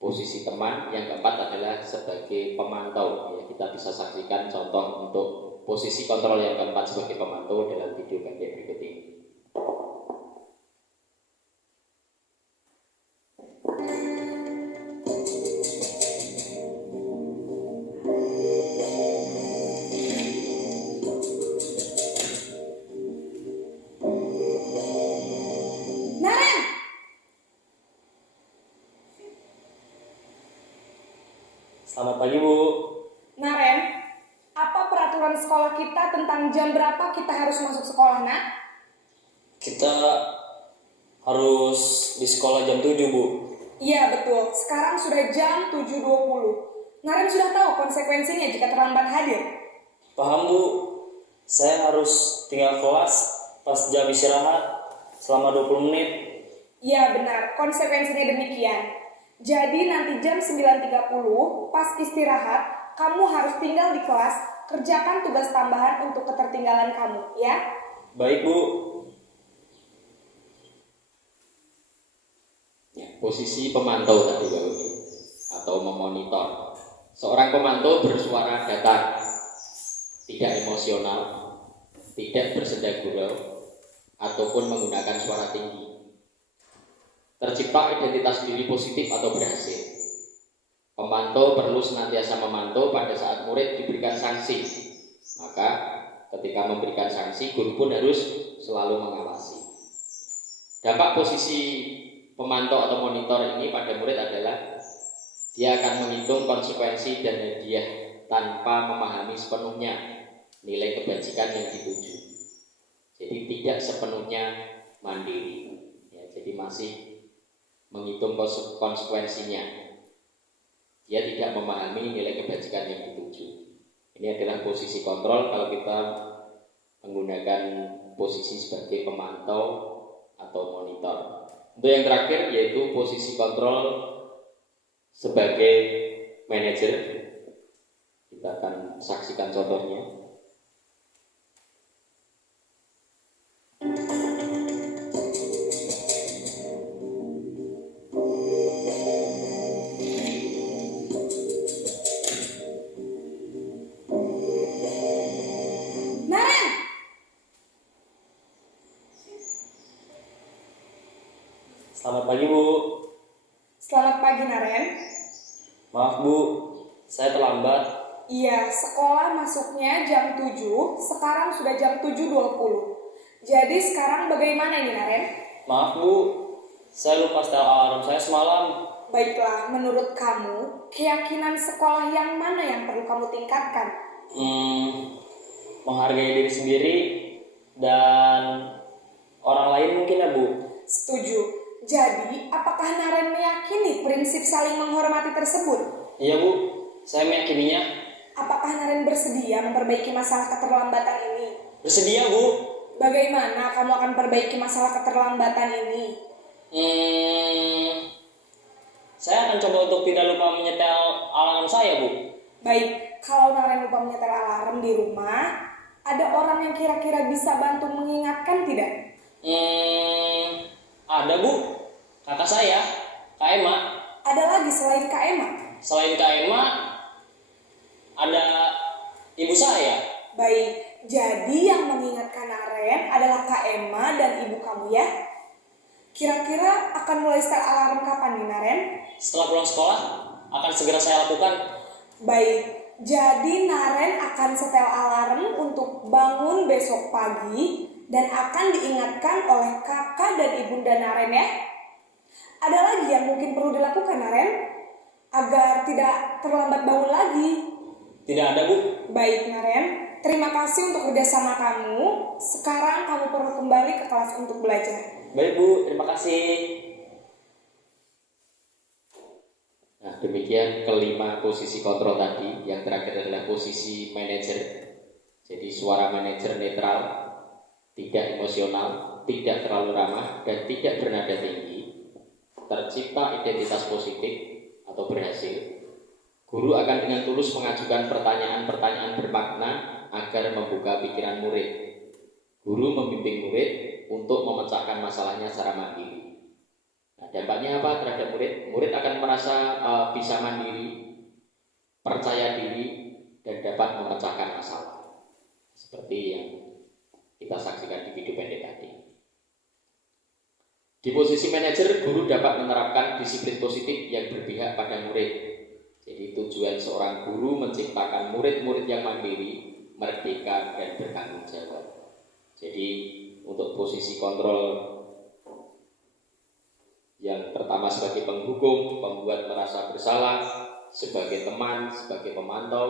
posisi teman, yang keempat adalah sebagai pemantau ya. Kita bisa saksikan contoh untuk posisi kontrol yang keempat sebagai pemantau dalam video pendek berikut ini. Naren, Selamat pagi, Bu. Naren, apa peraturan sekolah kita tentang jam berapa kita harus masuk sekolah, nak? Kita harus di sekolah jam 7, Bu. Iya, betul. Sekarang sudah jam 7.20. Naren sudah tahu konsekuensinya jika terlambat hadir. Paham, Bu. Saya harus tinggal kelas pas jam istirahat selama 20 menit. Iya, benar. Konsekuensinya demikian. Jadi nanti jam 9.30 pas istirahat, kamu harus tinggal di kelas, kerjakan tugas tambahan untuk ketertinggalan kamu, ya? Baik, Bu. Ya, posisi pemantau tadi Bapak Ibu, atau memonitor. Seorang pemantau bersuara datar, tidak emosional, tidak bersenda gurau, ataupun menggunakan suara tinggi. Tercipta identitas diri positif atau berhasil. Pemantau perlu senantiasa memantau pada saat murid diberikan sanksi. Maka ketika memberikan sanksi, guru pun harus selalu mengawasi. Dampak posisi pemantau atau monitor ini pada murid adalah dia akan menghitung konsekuensi dan hadiah tanpa memahami sepenuhnya nilai kebajikan yang dituju. Jadi tidak sepenuhnya mandiri. Ya, jadi masih menghitung konsekuensinya. Dia tidak memahami nilai kebajikan yang dituju. Ini adalah posisi kontrol kalau kita menggunakan posisi sebagai pemantau atau monitor. Untuk yang terakhir yaitu posisi kontrol sebagai manajer. Kita akan saksikan contohnya. Naren, Selamat pagi, Bu. selamat pagi, Naren. Maaf, Bu. Saya terlambat. Iya, sekolah masuknya jam 7, sekarang sudah jam 7.20. Jadi sekarang bagaimana ini, Naren? Maaf, Bu. Saya lupa setel alarm saya semalam. Baiklah, menurut kamu, keyakinan sekolah yang mana yang perlu kamu tingkatkan? Menghargai diri sendiri dan orang lain mungkin ya, Bu. Setuju. Jadi, apakah Naren meyakini prinsip saling menghormati tersebut? Iya, Bu. Saya meyakininya. Apakah Naren bersedia memperbaiki masalah keterlambatan ini? Bersedia, Bu. Bagaimana kamu akan perbaiki masalah keterlambatan ini? Saya akan coba untuk tidak lupa menyetel alarm saya, Bu. Baik, kalau Naren lupa menyetel alarm di rumah, ada orang yang kira-kira bisa bantu mengingatkan tidak? Ada, Bu. Kakak saya, Kak Emma. Ada lagi selain Kak Emma? Selain Kak Emma, ada ibu saya. Baik, jadi yang mengingatkan Naren adalah Kak Emma dan ibu kamu ya? Kira-kira akan mulai setel alarm kapan nih, Naren? Setelah pulang sekolah, akan segera saya lakukan. Baik, jadi Naren akan setel alarm untuk bangun besok pagi dan akan diingatkan oleh kakak dan ibunda Naren ya. Ada lagi yang mungkin perlu dilakukan, Naren, agar tidak terlambat bangun lagi. Tidak ada, Bu. Baik, Naren. Terima kasih untuk kerjasama kamu. Sekarang kamu perlu kembali ke kelas untuk belajar. Baik, Bu. Terima kasih. Nah, demikian kelima posisi kontrol tadi. Yang terakhir adalah posisi manajer. Jadi suara manajer netral, tidak emosional, tidak terlalu ramah, dan tidak bernada tinggi. Tercipta identitas positif atau berhasil. Guru akan dengan tulus mengajukan pertanyaan-pertanyaan bermakna agar membuka pikiran murid. Guru membimbing murid untuk memecahkan masalahnya secara mandiri. Nah, dampaknya apa terhadap murid? Murid akan merasa bisa mandiri, percaya diri, dan dapat memecahkan masalah. Seperti yang kita saksikan di video pendek tadi. Di posisi manajer, guru dapat menerapkan disiplin positif yang berpihak pada murid. Jadi tujuan seorang guru menciptakan murid-murid yang mandiri, merdeka, dan bertanggung jawab. Jadi untuk posisi kontrol yang pertama sebagai penghukum, pembuat merasa bersalah, sebagai teman, sebagai pemantau.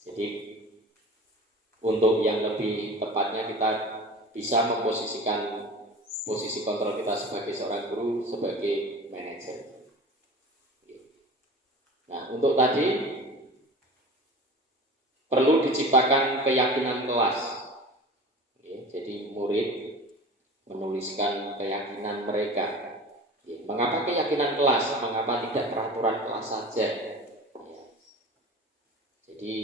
Jadi untuk yang lebih tepatnya kita bisa memposisikan posisi kontrol kita sebagai seorang guru, sebagai manajer. Nah, untuk tadi perlu diciptakan keyakinan kelas. Jadi murid menuliskan keyakinan mereka. Mengapa keyakinan kelas? Mengapa tidak peraturan kelas saja? Jadi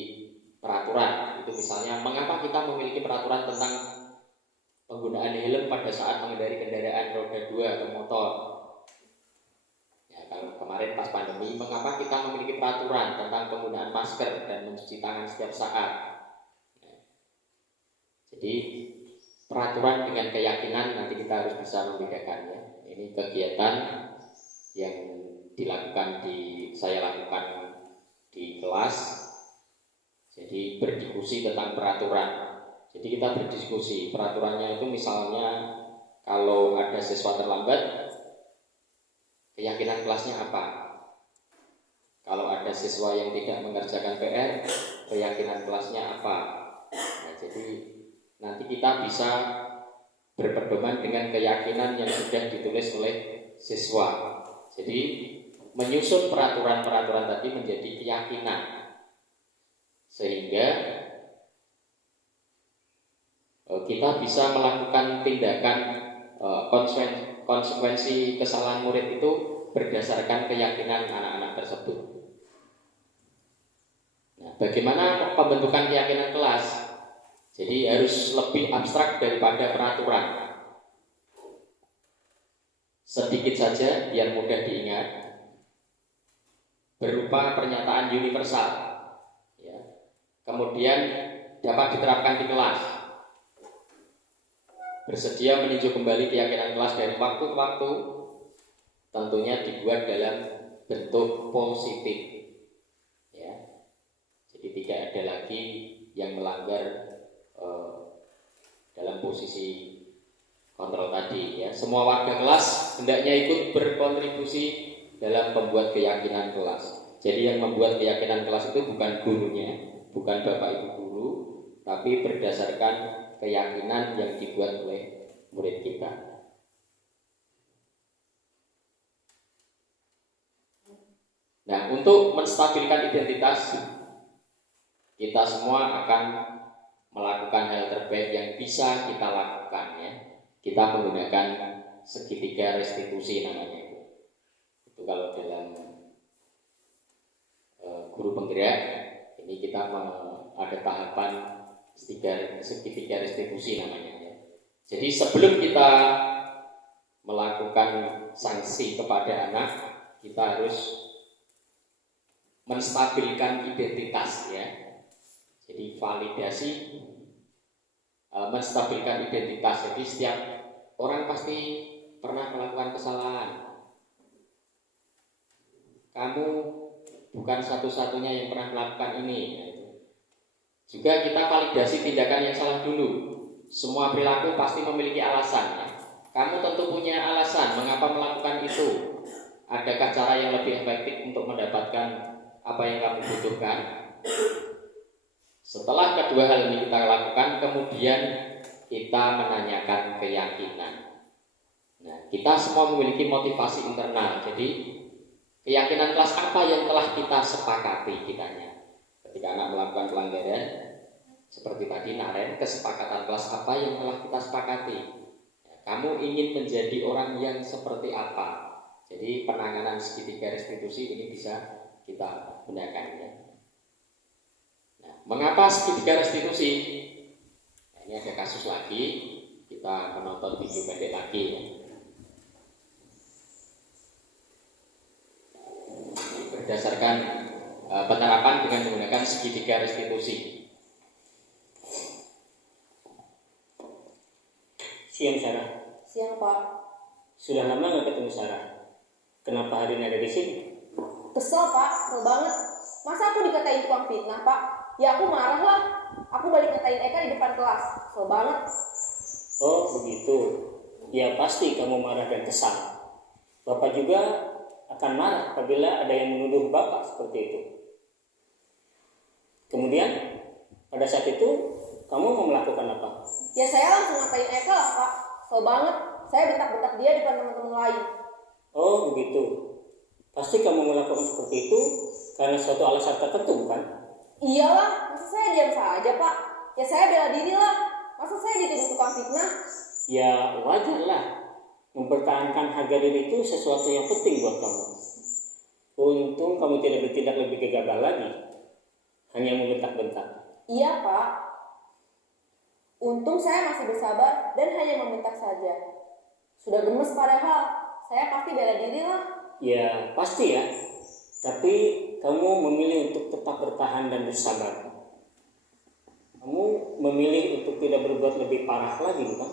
peraturan itu misalnya, mengapa kita memiliki peraturan tentang penggunaan helm pada saat mengendari kendaraan roda 2 atau motor? Kalau kemarin pas pandemi, mengapa kita memiliki peraturan tentang penggunaan masker dan mencuci tangan setiap saat? Jadi peraturan dengan keyakinan nanti kita harus bisa membedakannya. Ini kegiatan yang saya lakukan di kelas. Jadi berdiskusi tentang peraturan. Jadi kita berdiskusi peraturannya itu misalnya kalau ada siswa terlambat, keyakinan kelasnya apa? Kalau ada siswa yang tidak mengerjakan PR, keyakinan kelasnya apa? Nah, jadi nanti kita bisa berpedoman dengan keyakinan yang sudah ditulis oleh siswa. Jadi menyusun peraturan-peraturan tadi menjadi keyakinan, sehingga kita bisa melakukan tindakan konsekuensi kesalahan murid itu berdasarkan keyakinan anak-anak tersebut. Nah, bagaimana pembentukan keyakinan kelas? Jadi harus lebih abstrak daripada peraturan. Sedikit saja biar mudah diingat. Berupa pernyataan universal. Ya. Kemudian dapat diterapkan di kelas. Bersedia meninjau kembali keyakinan kelas dari waktu ke waktu, tentunya dibuat dalam bentuk positif. Ya. Jadi tidak ada lagi yang melanggar dalam posisi kontrol tadi. Ya. Semua warga kelas hendaknya ikut berkontribusi dalam membuat keyakinan kelas. Jadi yang membuat keyakinan kelas itu bukan gurunya, bukan bapak ibu guru, tapi berdasarkan keyakinan yang dibuat oleh murid kita. Nah, untuk menstabilkan identitas, kita semua akan melakukan hal terbaik yang bisa kita lakukan. Ya. Kita menggunakan segitiga restitusi namanya itu. Itu kalau dalam guru penggerak, ini kita ada tahapan segitiga restitusi namanya. Jadi sebelum kita melakukan sanksi kepada anak, kita harus menstabilkan identitas, ya. Jadi validasi, menstabilkan identitas. Jadi setiap orang pasti pernah melakukan kesalahan. Kamu bukan satu-satunya yang pernah melakukan ini. Juga kita validasi tindakan yang salah dulu. Semua perilaku pasti memiliki alasan. Ya. kamu tentu punya alasan mengapa melakukan itu. Adakah cara yang lebih efektif untuk mendapatkan apa yang kamu butuhkan? Setelah kedua hal ini kita lakukan, kemudian kita menanyakan keyakinan. Nah, kita semua memiliki motivasi internal. Jadi, keyakinan kelas apa yang telah kita sepakati kitanya. Ketika anak melakukan pelanggaran, seperti tadi Naren, kesepakatan kelas apa yang telah kita sepakati. Kamu ingin menjadi orang yang seperti apa? Jadi penanganan segitiga restitusi ini bisa kita gunakan ya. Nah, mengapa segitiga restitusi? Nah, ini ada kasus lagi, kita menonton video pendek lagi ya. Berdasarkan penerapan dengan menggunakan segitiga restitusi. Siang Sarah. Siang Pak. Sudah lama nggak ketemu Sarah. Kenapa hari ini ada di sini? Kesel Pak, kesel banget. Masa aku dikatain tukang fitnah Pak? Ya aku marah lah. Aku balik ngatain Eka di depan kelas. Kesel banget. Oh begitu. Ya pasti kamu marah dan kesal. Bapak juga akan marah apabila ada yang menuduh Bapak seperti itu. Kemudian pada saat itu kamu mau melakukan apa? Ya saya langsung ngatain Eka lah Pak. Kesel banget. Saya bentak-bentak dia di depan teman-teman lain. Oh begitu. Pasti kamu melakukan seperti itu karena suatu alasan tertentu bukan? Iyalah, masa saya diam saja Pak? Ya saya bela diri lah. Masa saya dituduh tukang fitnah? Ya wajar lah. Mempertahankan harga diri itu sesuatu yang penting buat kamu. Untung kamu tidak bertindak lebih gegabah lagi. Hanya membentak-bentak. Iya Pak. Untung saya masih bersabar dan hanya membentak saja. Sudah gemes padahal. Saya pasti bela diri lah. Ya pasti ya. Tapi kamu memilih untuk tetap bertahan dan bersabar. Kamu memilih untuk tidak berbuat lebih parah lagi bukan?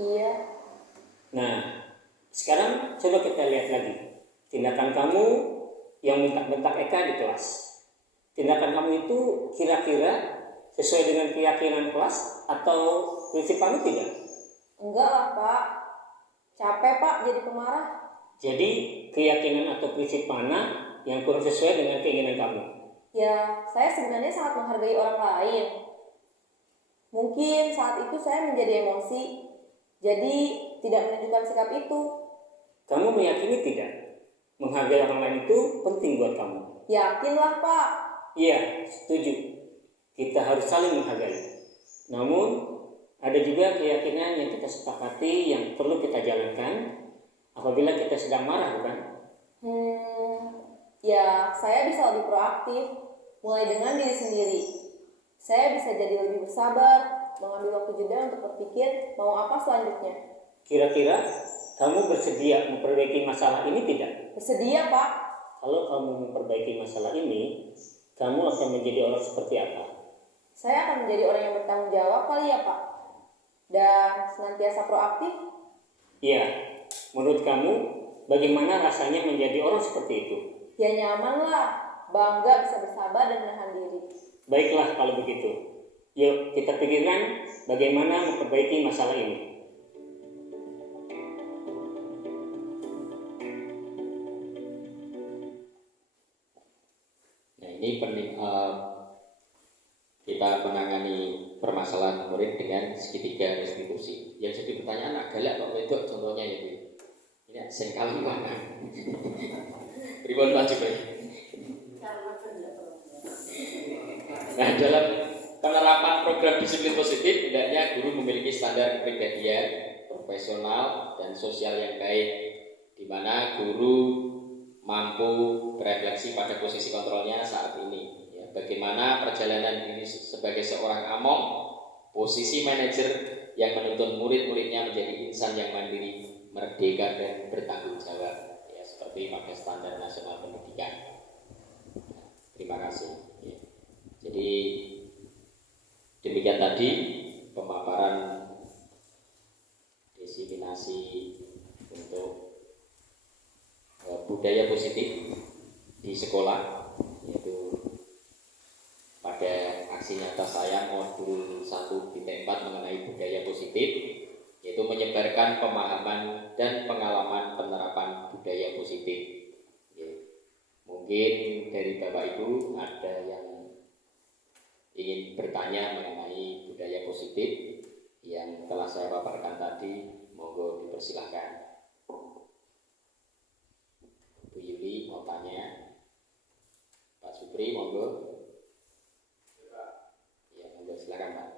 Iya. Nah, sekarang coba kita lihat lagi. Tindakan kamu yang bentak-bentak Eka di kelas. Tindakan kamu itu kira-kira sesuai dengan keyakinan kelas atau prinsip kamu tidak? Enggak lah Pak. Capek Pak jadi pemarah. Jadi keyakinan atau prinsip mana yang kurang sesuai dengan keinginan kamu? Ya, saya sebenarnya sangat menghargai orang lain. Mungkin saat itu saya menjadi emosi, jadi tidak menunjukkan sikap itu. Kamu meyakini tidak? Menghargai orang lain itu penting buat kamu. Yakinlah Pak. Iya, setuju. Kita harus saling menghargai. Namun, ada juga keyakinan yang kita sepakati yang perlu kita jalankan apabila kita sedang marah, bukan? Ya saya bisa lebih proaktif, mulai dengan diri sendiri. Saya bisa jadi lebih bersabar, mengambil waktu jeda untuk berpikir mau apa selanjutnya. Kira-kira kamu bersedia memperbaiki masalah ini tidak? Bersedia Pak. Kalau kamu memperbaiki masalah ini, kamu akan menjadi orang seperti apa? Saya akan menjadi orang yang bertanggung jawab kali ya Pak. Dan senantiasa proaktif. Iya, menurut kamu bagaimana rasanya menjadi orang seperti itu? Ya nyaman lah, bangga bisa bersabar dan menahan diri. Baiklah kalau begitu. Yuk kita pikirkan bagaimana memperbaiki masalah ini. Nah ini penting kita menangani permasalahan murid dengan segitiga restitusi. Yang jadi pertanyaan agak galak kok itu contohnya itu. Ini sing kali mana? Pripun Pak Jubair? Nah dalam penerapan program disiplin positif, hendaknya guru memiliki standar kepribadian, profesional dan sosial yang baik, di mana guru mampu berefleksi pada posisi kontrolnya saat ini. Ya, bagaimana perjalanan diri sebagai seorang among, posisi manajer yang menuntun murid-muridnya menjadi insan yang mandiri, merdeka dan bertanggung jawab. Ya, seperti pada standar nasional pendidikan. Terima kasih. Ya. Jadi demikian tadi pemaparan diseminasi untuk budaya positif di sekolah, yaitu pada aksi nyata saya modul 1.4 mengenai budaya positif, yaitu menyebarkan memberikan pemahaman dan pengalaman penerapan budaya positif. Mungkin dari Bapak Ibu ada yang ingin bertanya mengenai budaya positif yang telah saya paparkan tadi, monggo dipersilahkan. Bu Yuli mau tanya, Pak Supri monggo. Ya, monggo silakan Pak.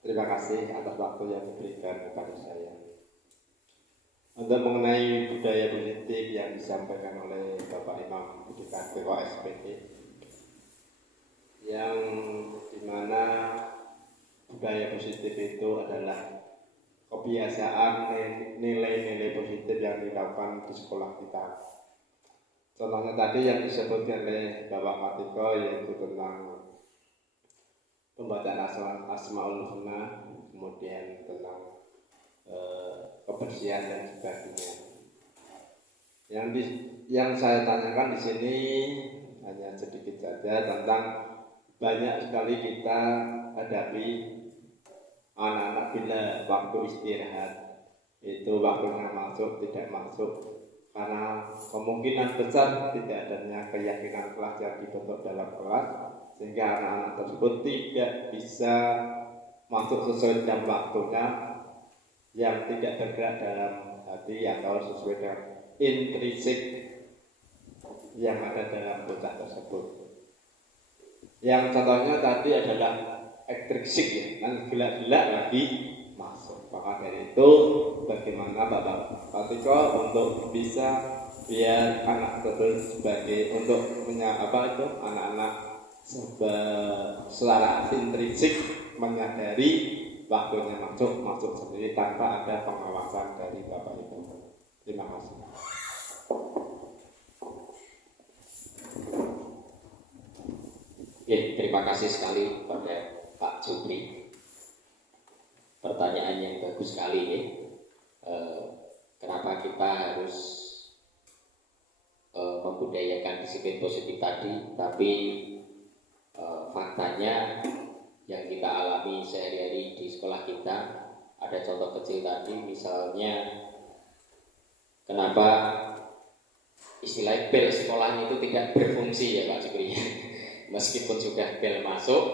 Terima kasih atas waktu yang diberikan kepada saya. Untuk mengenai budaya positif yang disampaikan oleh Bapak Imam Budikan BKO SPD, yang dimana budaya positif itu adalah kebiasaan nilai-nilai positif yang dilakukan di sekolah kita. Contohnya tadi yang disebutkan oleh Bapak Matiko, yaitu tentang pembacaan Asmaul Husna, kemudian tentang kebersihan dan sebagainya. Yang saya tanyakan di sini hanya sedikit saja tentang banyak sekali kita hadapi anak-anak bila waktu istirahat itu waktunya masuk tidak masuk karena kemungkinan besar tidak adanya keyakinan kelas yang dibentuk dalam kelas, sehingga anak-anak tersebut tidak bisa masuk sesuai jam waktunya, yang tidak bergerak dalam hati atau sesuai dengan intrinsik yang ada dalam bocah tersebut. Yang contohnya tadi adalah ekstrinsik, ya, kan gelak-gelak lagi masuk. Maka dari itu bagaimana Bapak Patiko untuk bisa biar anak tersebut sebagai untuk anak-anak secara intrinsik menyadari waktunya masuk sendiri tanpa ada pengawasan dari Bapak Ibu. Terima kasih. Oke, terima kasih sekali pada Pak Supri. Pertanyaan yang bagus sekali ya. Kenapa kita harus membudayakan disiplin positif tadi, tapi faktanya yang kita alami sehari-hari di sekolah kita, ada contoh kecil tadi, misalnya kenapa istilah bel sekolahnya itu tidak berfungsi ya Pak Supri. Meskipun sudah bel masuk,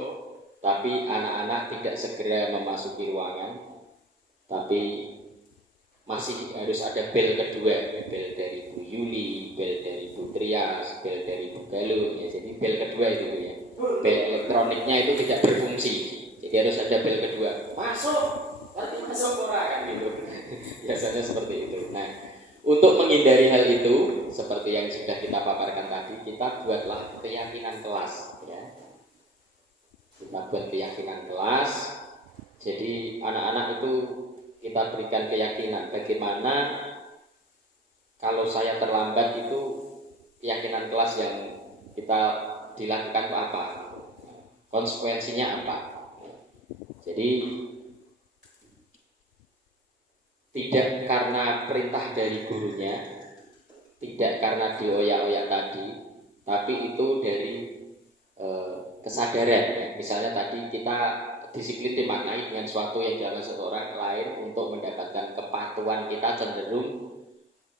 tapi anak-anak tidak segera memasuki ruangan, tapi masih harus ada bel kedua, bel dari Bu Yuli, bel dari Bu Trias, bel dari Bu Galuh, ya. Jadi bel kedua itu ya, bel elektroniknya itu tidak berfungsi, jadi harus ada bel kedua, masuk, berarti masuk orang kan gitu. Biasanya seperti itu. Nah, untuk menghindari hal itu, seperti yang sudah kita paparkan tadi, kita buatlah keyakinan kelas, ya. Kita buat keyakinan kelas. Jadi anak-anak itu kita berikan keyakinan bagaimana kalau saya terlambat itu keyakinan kelas yang kita dilakukan apa, konsekuensinya apa. Jadi tidak karena perintah dari gurunya, tidak karena dioyak-oyak tadi, tapi itu dari kesadaran. Misalnya tadi kita disiplin dimaknai dengan suatu yang dilakukan seseorang lain untuk mendapatkan kepatuhan, kita cenderung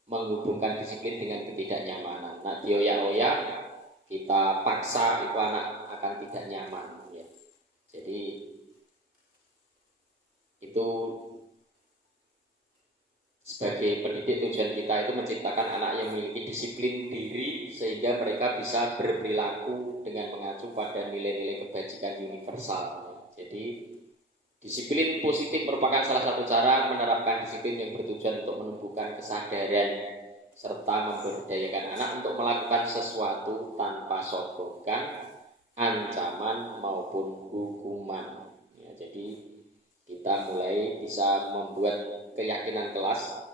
menghubungkan disiplin dengan ketidaknyamanan. Nah, dioyak-oyak, kita paksa, itu anak akan tidak nyaman, ya. Jadi itu sebagai pendidik, tujuan kita itu menciptakan anak yang memiliki disiplin diri sehingga mereka bisa berperilaku dengan mengacu pada nilai-nilai kebajikan universal. Jadi disiplin positif merupakan salah satu cara menerapkan disiplin yang bertujuan untuk menumbuhkan kesadaran serta memberdayakan anak untuk melakukan sesuatu tanpa sogokan, ancaman maupun hukuman. Ya, jadi kita mulai bisa membuat keyakinan kelas,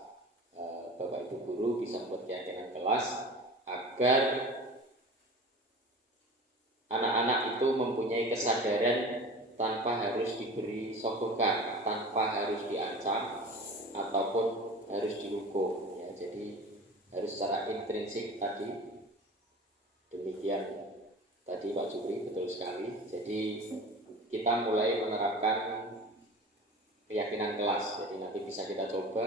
Bapak Ibu guru bisa membuat keyakinan kelas agar anak-anak itu mempunyai kesadaran tanpa harus diberi sogokan, tanpa harus diancam ataupun harus dihukum, ya. Jadi harus secara intrinsik tadi Demikian tadi Pak Jupri, betul sekali. Jadi kita mulai menerapkan keyakinan kelas. Jadi nanti bisa kita coba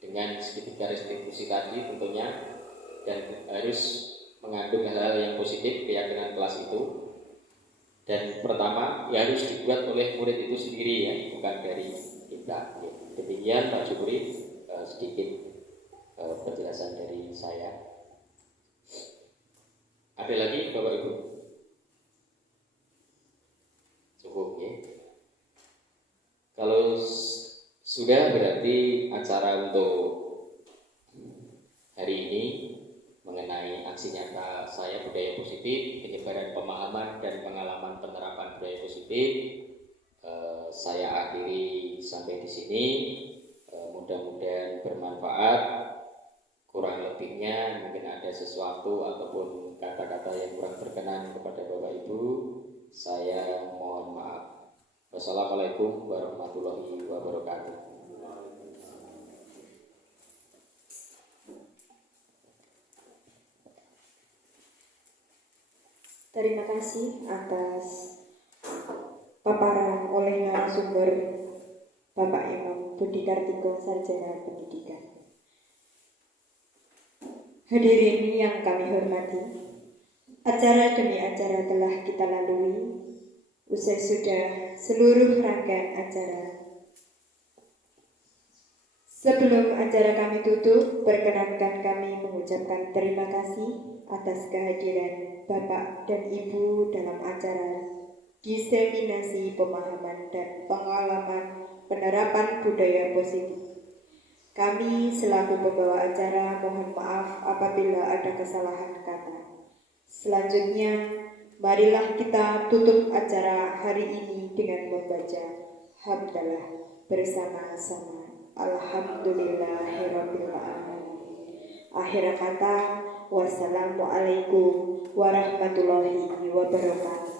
dengan segitiga restitusi tadi tentunya, dan harus mengandung hal-hal yang positif keyakinan kelas itu. Dan pertama ya harus dibuat oleh murid itu sendiri ya, bukan dari kita. Demikian Pak Jupri, sedikit penjelasan dari saya. Ada lagi Bapak Ibu? Cukup ya. Kalau sudah, berarti acara untuk hari ini mengenai aksi nyata saya budaya positif, penyebaran pemahaman dan pengalaman penerapan budaya positif, saya akhiri sampai di sini. Mudah-mudahan bermanfaat. Kurang lebihnya mungkin ada sesuatu ataupun kata-kata yang kurang berkenan kepada Bapak Ibu, saya mohon maaf. Wassalamualaikum warahmatullahi wabarakatuh. Terima kasih atas paparan oleh narasumber Bapak Imam Budi Kartiko, Sarjana Pendidikan. Hadirin yang kami hormati, acara demi acara telah kita lalui. Usai sudah seluruh rangkaian acara. Sebelum acara kami tutup, perkenankan kami mengucapkan terima kasih atas kehadiran Bapak dan Ibu dalam acara diseminasi pemahaman dan pengalaman penerapan budaya positif. Kami selaku pembawa acara mohon maaf apabila ada kesalahan kata. Selanjutnya, marilah kita tutup acara hari ini dengan membaca hamdalah bersama-sama. Alhamdulillahirabbil alamin. Akhir kata, wassalamualaikum warahmatullahi wabarakatuh.